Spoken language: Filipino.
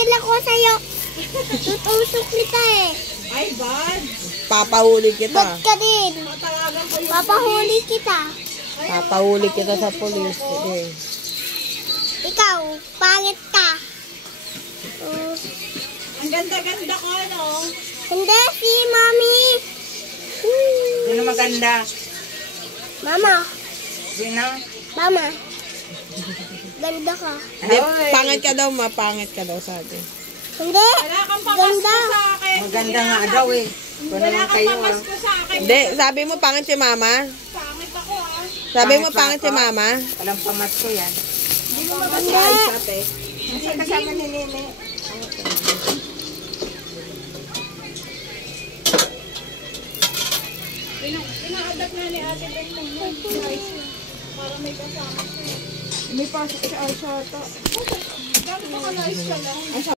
tumigil ako sa'yo. Tutusok kita eh. Ay, bad. Papahuli kita. Bad ka din. Tatawagan ko yung... Papahuli kita. Papahuli kita sa polis. Sige. Ikaw, pangit ka. Ang ganda-ganda ko, no? Hindi, si Mami. Sino maganda? Mama. Sino? Mama. Ganda ka. Hindi, pangit ka daw, mapangit ka daw sabi. Hindi. Wala kang pamasko Ganda. sa akin. Maganda nga daw eh. Wala kang pamasko sa akin. Hindi, sabi mo pangit si mama. Pangit ako, ah. Sabi mo pangit si mama. Walang pamasko yan. Hindi mo mabasa Hindi. ay sabi. Kasi kasama ni Nene. Pinaadat nga ni Ate Beng ng rice para may kasama siya. May pasok siya ay shota. Gano'n ka ka-nice ka lang.